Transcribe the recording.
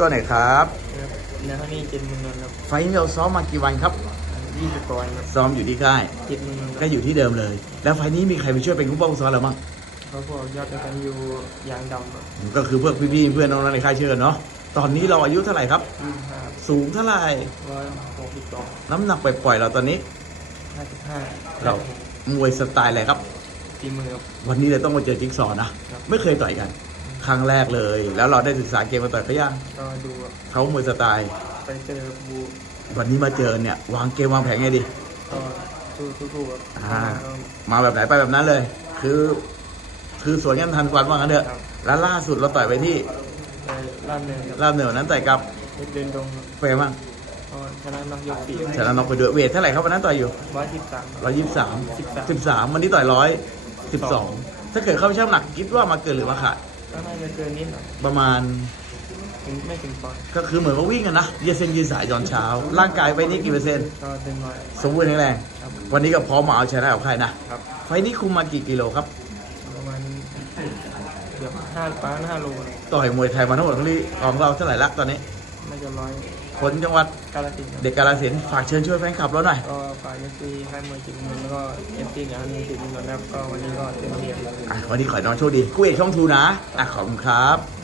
ตัวหน่อยครับเนื้อเท่านี้เจ็ดหมื่นนนท์ครับไฟล์เราซ้อมมากี่วันครับยี่สิบปอนด์ครับซ้อมอยู่ที่ค่าย เจ็ดหมื่นนนท์คก็รับอยู่ที่เดิมเลย แล้วไฟล์นี้มีใครไปช่วยเป็นผู้ป้องซ้อมเราบ้างเขาบอกยอดในกันอยู่ยางดำครับก็คือเพื่อนพี่ๆเพื่อนน้องๆในค่ายเชื่อเนาะตอนนี้เราอายุเท่าไหร่ครับ ยี่สิบห้าสูงเท่าไหร่ ร้อยหกสิบสองน้ำหนักปล่อยๆเราตอนนี้ ห้าสิบห้าเรา มวยสไตล์อะไรครับ ตีมือครับ วันนี้เลยต้องมาเจอจิ๊กซอว์นะ ครับ ไม่เคยต่อยกัน ครั้งแรกเลย แล้วเราได้ศึกษาเกมมาต่อยเขายังก็ดูครับเขามวยสไตล์ ไปเจอบูวันนี้มาเจอเนี่ยวางเกมวางแผนไงดีก็สู้สู้ๆครับอ่ามาแบบไหนไปแบบนั้นเลย คือ คือสวนกันทันควันว่างั้นเถอะครับแล้วล่าสุดเราต่อยไปที่ไปล่ามเนินครับลาบเหนือวันนั้นต่อยกับเดินตรงครับเฟรมั่งก็ชนะน็อกยกสี่ชนะน็อกไปด้วยเวทเท่าไหร่ครับวันนั้นต่อยอยู่ร้อยสิบสามร้อยยี่สิบสาม13สิบสามวันนี้ต่อยร้อยสิบสองถ้าเกิดเข้าไปช่างหนักคิดว่ามาเกินหรือมาขาด ก็น่าจะเกินนิดหน่อยประมาณถึงไม่ถึงปอนด์ก็คือเหมือนว่าวิ่งกันนะยืดเส้นยืดสายตอนเช้า ร่างกายไปนี่กี่เปอร์เซ็นต์ก็เต็มร้อยสมบูรณ์แข็งแรงครับวันนี้ก็พร้อมมาเอาชนะกับใครนะครับไฟล์นี้คุมมากี่กิโลครับ ประมาณเกือบห้าป้าห้าโลครับต่อยมวยไทยมาทั้งหมดทั้งนี้ของเราเท่าไหร่ละตอนนี้ น่าจะร้อยคนจังหวัดกาลสินธุ์ครับเด็กกาลสินธุ์ฝากเชิญช่วยแฟนคลับเราหน่อย ก็ฝากเอฟซีให้มวยจิตเงินแล้วก็เอฟซีเนี่ยมีจิตเงินนะครับก็วันนี้ก็เต็มที่ครับ อะวันนี้ขอให้น้องโชคดีกู้เอกช่องทูนะอะขอบคุณครับ